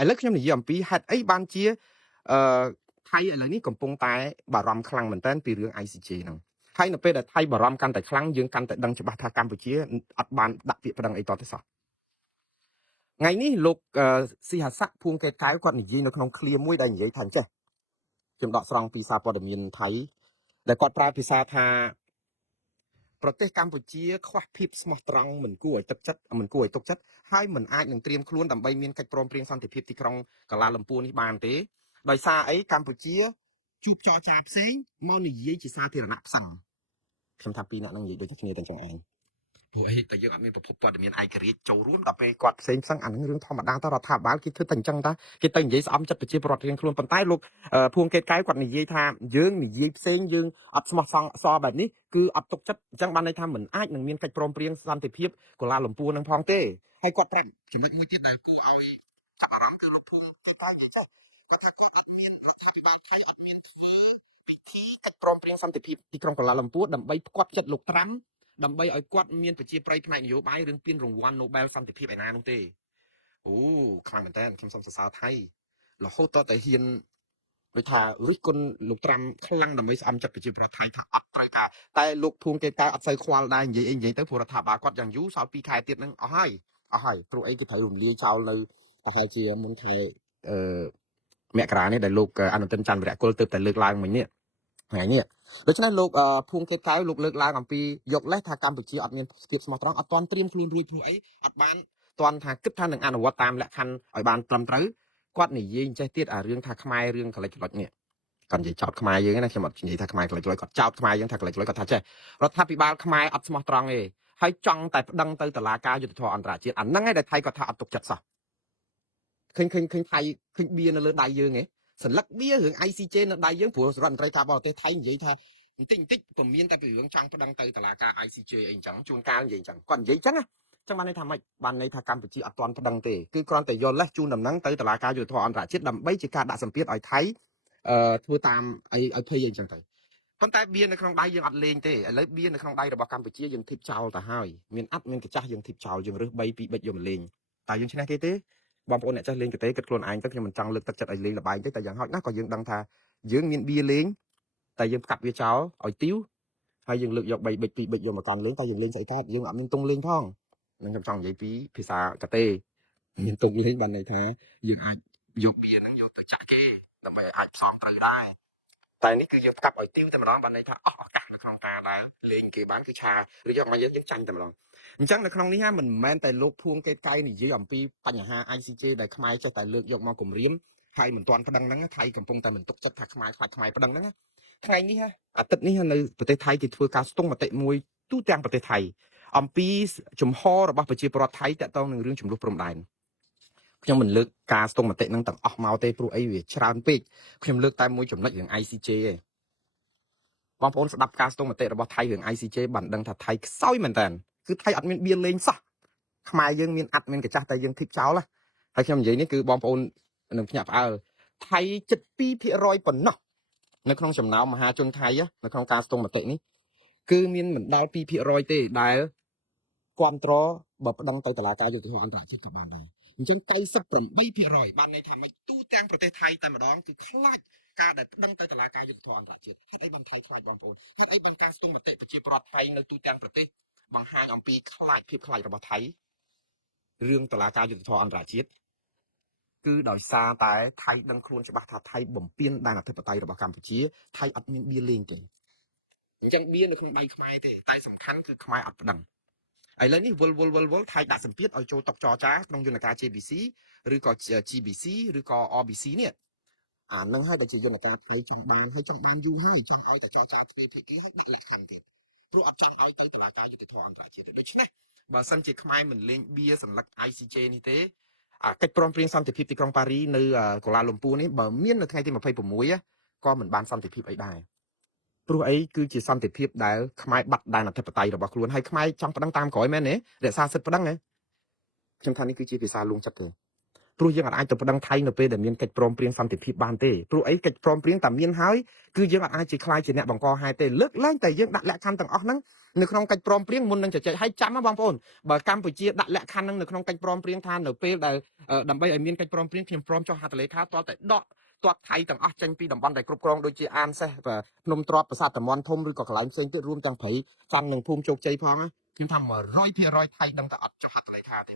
ឥឡូវខ្ញុំនិយាយអំពីហេតុអីបានជាថៃឥឡូវនេះកំពុងតែបារម្ភខ្លាំងមែនទែនពីរឿង ICJ ហ្នឹងហើយនៅពេលដែលថៃបារម្ភកាន់តែខ្លាំងយើងកាន់តែដឹងច្បាស់ថាកម្ពុជាអត់បានដាក់ពាក្យប្តឹងអីតទៅសោះថ្ងៃនេះលោកស៊ីហាស័កភួងកេតកែវគាត់និយាយនៅក្នុងឃ្លាមួយដែលនិយាយថាអញ្ចេះខ្ញុំដកស្រង់ពីសារព័ត៌មានថៃដែលគាត់ប្រើភាសាថាប្រទេសកម្ពុជាខ្វះភាពស្មោះត្រង់មិនគួរឲ្យទឹកចិត្តមិនគួរឲ្យទុកចិត្តហើយមិនអាចនឹងត្រៀមខ្លួនដើម្បីមានកិច្ចព្រមព្រៀងសន្តិភាពទីក្រុងកាឡាលំពួរនេះបានទេដោយសារអីកម្ពុជាជួបចរចាផ្សេងមកនិយាយជាសាធារណៈផ្សឹងខ្ញុំថាពីរនាក់នឹងនិយាយដូចគ្នាទាំងចឹងឯងព្រោះអីតែយើងអត់មានប្រភពព័ត៌មានឯករាជ្យចូលរួមដល់ពេលគាត់ផ្សេងផ្សឹងអានឹងរឿងធម្មតាតរដ្ឋាភិបាលគេធ្វើតែអញ្ចឹងតាគេទៅនិយាយស្អំចិត្តប្រជាពលរដ្ឋរៀងខ្លួនប៉ុន្តែលោកភួងកេតកែវគាត់និយាយថាយើងនិយាយផ្សេងយើងអត់ស្មោះសរបែបនេះគឺអត់ទុកចិត្តអញ្ចឹងបានន័យថាមិនអាចនឹងមានកិច្ចព្រមព្រៀងសន្តិភាពកូឡាលំពួរនឹងផងទេហើយគាត់ប្រាប់ចំណុចមួយទៀតដែលគួរឲ្យចាប់អារម្មណ៍គឺលោកភួងកេតកែវនិយាយចេះគាត់ថាគាត់អត់មានរដ្ឋាភិបាលថៃអត់មានធ្វើពិធីកិច្ចព្រមព្រៀងសន្តិភាពទីក្រុងកូឡាលំពួរដើម្បីផ្គាប់ចិត្តលោកត្រាំដើម្បីឲ្យគាត់មានប្រជាប្រិយផ្នែកនយោបាយរឿងពានរង្វាន់ Nobel សន្តិភាពឯណានោះទេអូខ្លាំងមែនតើខ្ញុំសូមសរសើរថៃរហូតតតែហ៊ានដូចថារិះគន់លោកត្រាំខ្លាំងដើម្បីស្អំចិត្តប្រជាប្រដ្ឋថៃថាអត់ត្រូវការតែលោកភួងកេតកែអត់សូវខ្វល់ដែរនិយាយអីនិយាយទៅព្រោះរដ្ឋាភិបាលគាត់យ៉ាងយូរសល់2ខែទៀតហ្នឹងអស់ហើយព្រោះអីគេត្រូវរំលាយចោលនៅប្រហែលជាមុនខែមករានេះដែលលោកអនុទិនច័ន្ទវរៈគុលទើបតែលើកឡើងមិញនេះថ្ងៃនេះដូច្នេះលោកភួងកេតកែវលោកលើកឡើងអំពីយកលេសថាកម្ពុជាអត់មានភាពស្មោះត្រង់អត់ទាន់ត្រៀមខ្លួនរួចព្រោះអីអត់បានទាន់ថាគិតថានឹងអនុវត្តតាមលក្ខខណ្ឌឲ្យបានត្រឹមត្រូវគាត់និយាយចេះទៀតអារឿងថាខ្មែររឿងកលិចក្លុចនេះគាត់និយាយចោតខ្មែរយើងណាខ្ញុំអត់និយាយថាខ្មែរកលិចក្លុចគាត់ចោតខ្មែរយើងថាកលិចក្លុចគាត់ថាចេះរដ្ឋាភិបាលខ្មែរអត់ស្មោះត្រង់ទេហើយចង់តែប្តឹងទៅតុលាការយុត្តិធម៌អន្តរជាតិអាហ្នឹងឯងដែលថៃគាត់ថាអត់ទុកចិត្តសោះឃើញថៃឃើញបៀនៅលើដៃយើងឯងសន្លឹកបៀរឿង ICJ នៅដៃយើងព្រោះរដ្ឋមន្ត្រីការបរទេសថៃនិយាយថាបន្តិចពុំមានតែពីរឿងចង់ប្តឹងទៅតុលាការ ICJ អីអញ្ចឹងជួនកាលនិយាយអញ្ចឹងគាត់និយាយអញ្ចឹងណាចឹងបានន័យថាម៉េចបានន័យថាកម្ពុជាអត់ទាន់ប្តឹងទេគឺគ្រាន់តែយកលេសជូនដំណឹងទៅតុលាការយុត្តិធម៌អន្តរជាតិដើម្បីជាការដាក់សម្ពាធឲ្យថៃធ្វើតាមអីឲ្យភ័យអីអញ្ចឹងទៅប៉ុន្តែបៀនៅក្នុងដៃយើងអត់លេងទេឥឡូវបៀនៅក្នុងដៃរបស់កម្ពុជាយើងធីបចោលទៅហើយមានអត់មានកញ្ចាស់យើងធីបចោលយើងរើស3 2បិចយកមកលេងតើយើងឈ្នះគេទេបងប្អូនអ្នកចេះលេងកទេគិតខ្លួនឯងទៅខ្ញុំមិនចង់លើកទឹកចិត្តឲ្យលេងល្បែងទេតែយ៉ាងហោចណាស់ក៏យើងដឹងថាយើងមានបៀលេងតែយើងកាត់វាចោលឲ្យទីវហើយយើងលើកយក3បិច2បិចយកមកកាន់លេងតែយើងលេងស្អីកើតយើងអត់មានទង់លេងផងនឹងខ្ញុំចង់និយាយពីភាសាកទេមានទង់លេងបានន័យថាយើងអាចយកបៀហ្នឹងយកទៅចាក់គេដើម្បីឲ្យអាចផ្សំត្រូវដែរតែនេះគឺយើងកាប់ឲ្យទីវតែម្ដងបានន័យថាអស់ឱកាសនៅក្នុងការដែលលេងគេបានគឺឆាឬយកមកយើងចាញ់តែម្ដងអញ្ចឹងនៅក្នុងនេះហ្នឹងមិនមែនតែលោកភួងកេតកែនិយាយអំពីបញ្ហា ICJ ដែលខ្មែរចេះតែលើកយកមកគម្រាមហើយមិនទាន់ប្តឹងហ្នឹងថៃកំពុងតែមិនទុកចិត្តថាខ្មែរខ្លាចខ្មែរប្តឹងហ្នឹងថ្ងៃនេះអាទិត្យនេះនៅប្រទេសថៃគេធ្វើការស្ទង់មតិមួយទូទាំងប្រទេសថៃអំពីជំហររបស់ប្រជាពលរដ្ឋថៃតាក់ទងនឹងរឿងចំនួនព្រំដែនខ្ញុំមិនលើកការស្ទង់មតិនឹងទាំងអស់មកទេព្រោះអីវាច្រើនពេកខ្ញុំលើកតែមួយចំណុចរឿង ICJ ឯងបងប្អូនស្ដាប់ការស្ទង់មតិរបស់ថៃរឿង ICJ បានដឹងថាថៃខ្សោយមែនតើគឺថៃអត់មានបៀលេងសោះខ្មែរយើងមានអត់មានកញ្ចាស់តែយើងធីបចោលហើយខ្ញុំនិយាយនេះគឺបងប្អូននឹងភ្ញាក់ផ្អើលថៃជិត 2% ប៉ុណ្ណោះនៅក្នុងចំណោមមហាជនថៃនៅក្នុងការស្ទង់មតិនេះគឺមានមិនដល់ 2% ទេដែលគ្រប់គ្រងបើប្តឹងទៅតុលាការយុត្តិធម៌អន្តរជាតិក៏បានដែរអញ្ចឹង 98% បានន័យថាមិនទូទាំងប្រទេសថៃតែម្ដងគឺខ្លាចការដែលប្តឹងទៅតុលាការយុត្តិធម៌អន្តរជាតិហេតុអីបានថៃខ្លាចបងប្អូនហេតុអីបានការស្ទង់មតិប្រជាពលរដ្ឋថៃនៅទូទាំងប្រទេសបង្ហាញអំពីខ្លាចភាពខ្លាចរបស់ថៃរឿងតុលាការយុត្តិធម៌អន្តរជាតិគឺដោយសារតែថៃដឹងខ្លួនច្បាស់ថាថៃបំពានដែនអធិបតេយ្យរបស់កម្ពុជាថៃអត់មានបៀលេងទេអញ្ចឹងបៀនៅក្នុងដៃខ្មែរទេតែសំខាន់គឺខ្មែរអត់ប្តឹងឥឡូវនេះវល់ថៃដាក់សម្ពាធឲ្យចូលតុចរចាក្នុងយន្តការ JBC ឬក៏ GBC ឬក៏ RBC នេះអានឹងហើយដែលជាយន្តការថៃចង់បានហើយចង់បានយូរហើយចង់ឲ្យតែចរចាទ្វេភាគីឲ្យដាក់លក្ខខណ្ឌទៀតព្រោះអត់ចង់ឲ្យទៅតុលាការយុត្តិធម៌អន្តរជាតិដូច្នេះបើសិនជាខ្មែរមិនលេងបៀសន្លឹក ICJ នេះទេកិច្ចព្រមព្រៀងសន្តិភាពទីក្រុងប៉ារីនៅកូឡាលំពួរនេះបើមាននៅថ្ងៃទី26ក៏មិនបានសន្តិភាពអីដែរព្រោះអីគឺជាសន្តិភាពដែលខ្មែរបាត់ដែនអធិបតេយ្យរបស់ខ្លួនហើយខ្មែរចង់ប្តឹងតាមក្រោយមែនទេរក្សាសិទ្ធិប្តឹងទេខ្ញុំថានេះគឺជាភាសាលួងចិត្តទេព្រោះយើងអាចទៅប្តឹងថៃនៅពេលដែលមានកិច្ចព្រមព្រៀងសន្តិភាពបានទេព្រោះអីកិច្ចព្រមព្រៀងតែមានហើយគឺយើងអាចជាខ្លាយជាអ្នកបង្កហេតុទេលើកឡើងតែយើងដាក់លក្ខខណ្ឌទាំងអស់ហ្នឹង នៅក្នុងកិច្ចព្រមព្រៀងមុននឹងជជែកឲ្យចាំណាបងប្អូនបើកម្ពុជាដាក់លក្ខខណ្ឌនឹងនៅក្នុងកិច្ចព្រមព្រៀងថានៅពេលដែលដើម្បីឲ្យមានកិច្ចព្រមព្រៀងខ្ញុំព្រមចុះហត្ថលេខាទាល់តែដកទាត់ថៃទាំងអស់ចេញពីតំបន់ដែលគ្រប់គ្រងដូចជាអានសេះភ្នំទ្របប្រាសាទតំន់ធំឬក៏កន្លែងផ្សេងទៀតរួមទាំងព្រៃច័ន្ទនិងភូមិជោគជ័យផងខ្ញុំថា100%ថៃដឹងតែអត់ចុះហត្ថលេខាទេ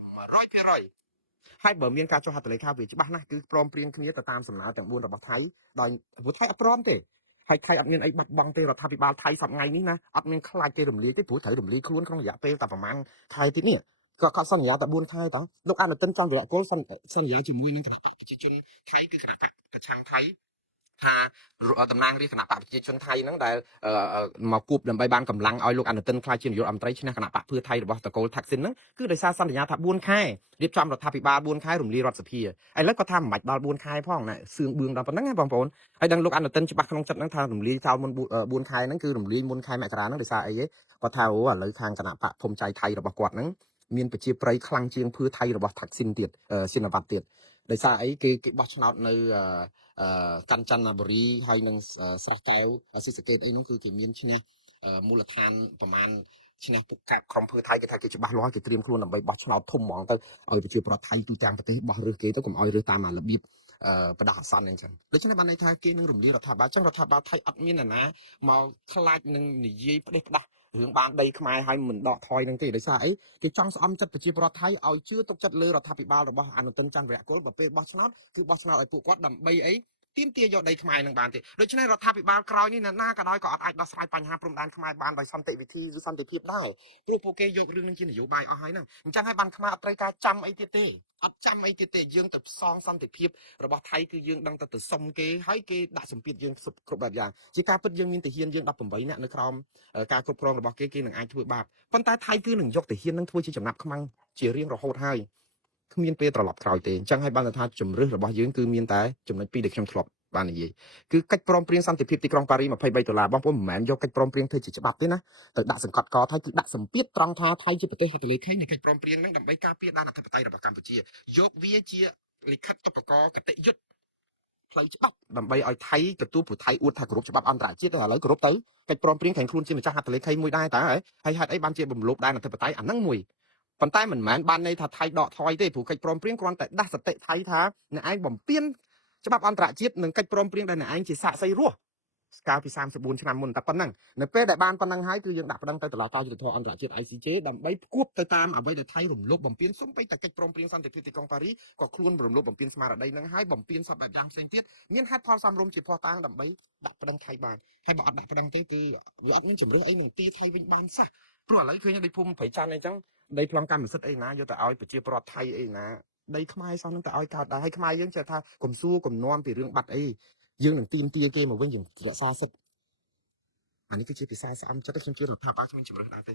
100%ហើយបើមានការចុះហត្ថលេខាវាច្បាស់ណាស់គឺព្រមព្រៀងគ្នាទៅតាមសំណើទាំង4របស់ថៃដោយព្រោះថៃអត់ព្រមទេហើយថៃអត់មានអីបាត់បង់ទេរដ្ឋាភិបាលថៃសប្តាហ៍ថ្ងៃនេះណាអត់មានខ្លាចគេរំលាយទេព្រោះត្រូវរំលាយខ្លួនក្នុងរយៈពេលតែប្រហែលខែទៀតនេះក៏គាត់សន្យាតែ4ខែតោះលោកអនុទិនចន្ទរៈគោលសន្យាជាមួយនឹងគណៈបកប្រជាជនថៃគឺគណៈបកប្រឆាំងថៃថាតំណាងរាជគណៈបកប្រជាជនថៃហ្នឹងដែលមកគូបដើម្បីបានកម្លាំងឲ្យលោកអនុទិនខ្លាចជានាយករដ្ឋមន្ត្រីឈ្នះគណៈបកភឿថៃរបស់តកូលថាក់ស៊ីនហ្នឹងគឺដោយសារសន្យាថា4ខែរៀបចំរដ្ឋាភិបាល4ខែរំលាយរដ្ឋសភាឥឡូវគាត់ថាមិនបាច់ដល់4ខែផងណាសឿងបឿងដល់ប៉ុណ្្នឹងណាបងប្អូនហើយដឹងលោកអនុទិនច្បាស់ក្នុងចិត្តហ្នឹងថារំលាយចោលមុន4ខែហ្នឹងគឺរំលាយមុនខែមករាហ្នឹងដោយសារអីទេគាត់ថាអូឥឡូវខាងគណៈបកភូមិใจថៃរបស់គាត់ហ្នឹងមានប្រជាប្រិយខ្លាំងជាងភឿថៃរបស់ថាក់ស៊ីនទៀតស៊ីនវ៉ាត់ទៀតដោយសារអីគេបោះឆ្នោតនៅកាន់ច័ន្ទបុរីហើយនឹងស្រះកែវស៊ីសកេតអីនោះគឺគេមានឈ្នះមូលដ្ឋានប្រមាណឈ្នះពុកកាប់ក្រុមភឿថៃគេថាគេច្បាស់លាស់គេត្រៀមខ្លួនដើម្បីបោះឆ្នោតធំហ្មងទៅឲ្យប្រជាប្រដ្ឋថៃទូទាំងប្រទេសបោះរើសគេទៅកុំឲ្យរើសតាមរបៀបបដាអសន្នអញ្ចឹងដូច្នេះបានន័យថាគេនឹងរំលាយរដ្ឋាភិបាលអញ្ចឹងរដ្ឋាភិបាលថៃអត់មានណាមកខ្លាចនឹងនិយាយផ្ដេសផ្ដាស់រឿងបានដីខ្មែរឲ្យមិនដកថយនឹងទេដោយសារអីគេចង់ស្អំចិត្តប្រជាពលរដ្ឋថៃឲ្យជឿទុកចិត្តលើរដ្ឋាភិបាលរបស់អនុទិនច័ន្ទវរៈគោលបើពេលបោះឆ្នោតគឺបោះឆ្នោតឲ្យពួកគាត់ដើម្បីអីទាមទារយកដីខ្មែរនឹងបានទេដូច្នេះរដ្ឋាភិបាលក្រោយនេះណាក៏ដោយក៏អត់អាចដោះស្រាយបញ្ហាព្រំដែនខ្មែរបានដោយសន្តិវិធីឬសន្តិភាពដែរព្រោះពួកគេយករឿងនឹងជានយោបាយអស់ហើយហ្នឹងអញ្ចឹងហើយបានខ្មែរអត់ត្រូវការចាំអីទៀតទេអត់ចាំអីទៀតទេយើងទៅផ្សងសន្តិភាពរបស់ថៃគឺយើងដឹងទៅសុំគេហើយគេដាក់សម្ពាធយើងគ្រប់បែបយ៉ាងជាការពិតយើងមានទាហានយើង18នាក់នៅក្រោមការគ្រប់គ្រងរបស់គេនឹងអាចធ្វើបាបប៉ុន្តែថៃគឺនឹងយកទាហាននឹងធ្វើជាចំណាប់ខ្មាំងជារៀងរហូតហើយគ្មានពេលត្រឡប់ក្រោយទេអញ្ចឹងហើយបានថាជំរឿសរបស់យើងគឺមានតែចំណុច2ដែលខ្ញុំធ្លាប់បាននិយាយគឺកិច្ចព្រមព្រៀងសន្តិភាពទីក្រុងប៉ារីស$23បងប្អូនមិនមែនយកកិច្ចព្រមព្រៀងធ្វើជាច្បាប់ទេណាទៅដាក់សង្កត់កថៃគឺដាក់សម្ពាធត្រង់ថាថៃជាប្រទេសហត្ថលេខីនៃកិច្ចព្រមព្រៀងហ្នឹងដើម្បីការពារដែនអធិបតេយ្យរបស់កម្ពុជាយកវាជាលិខិតតុបកកតិយុត្តផ្លូវច្បាប់ដើម្បីឲ្យថៃទទួលព្រោះថៃអួតថាគោរពច្បាប់អន្តរជាតិឥឡូវគោរពទៅកិច្ចព្រមព្រៀងខាងខ្លួនជាម្ចាស់ហត្ថលេខីមួយដែរតើហើយហេតុអីបានជាបំលោបដែនអធិបតេយ្យអាហ្នឹងមួយប៉ុន្តែមិនមែនបានន័យថាថៃដកថយទេព្រោះកិច្ចព្រមព្រៀងគ្រាន់តែដាស់សតិថៃថាអ្នកឯងបំពេញច្បាប់អន្តរជាតិនិងកិច្ចព្រមព្រៀងដែលអ្នកឯងជាសាក្សីរស់កាលពី34ឆ្នាំមុនតែប៉ុណ្ណឹងនៅពេលដែលបានប៉ុណ្ណឹងហើយគឺយើងដាក់ប្តឹងទៅតុលាការយុត្តិធម៌អន្តរជាតិ ICJ ដើម្បីផ្គប់ទៅតាមអ្វីដែលថៃរំលោភបំពានសូម្បីតែកិច្ចព្រមព្រៀងសន្តិភាពទីក្រុងប៉ារីសក៏ខ្លួនរំលោភបំពានស្មារតីនឹងហើយបំពានសពបែបយ៉ាងផ្សេងទៀតមានហេតុផលសំរុំជាភស្តុតាងដើម្បីដាក់ប្តឹងថៃបានហើយបើអត់ដាក់ប្តឹងទេគឺវាអត់មានជំរឿសអីនឹងទីថៃវិញបានសោះព្រោះឥឡូវឃើញដីភូមិព្រៃច័ន្ទអីចឹងដីប្លង់កម្មសិទ្ធិអីណាយកទៅឲ្យប្រជាពលរដ្ឋថៃអីណាដីខ្មែរសោះនឹងទៅឲ្យកើតដែរហើយខ្មែរយើងចេះថាកុំសួរកុំនាំពីរឿងបាត់អីយើងនឹងទីមទាគេមកវិញយើងរក្សាសិទ្ធិអានេះគឺជាភាសាស្អំចិត្តខ្ញុំជឿថារដ្ឋាភិបាលគ្មានជំរឿសដែរទេ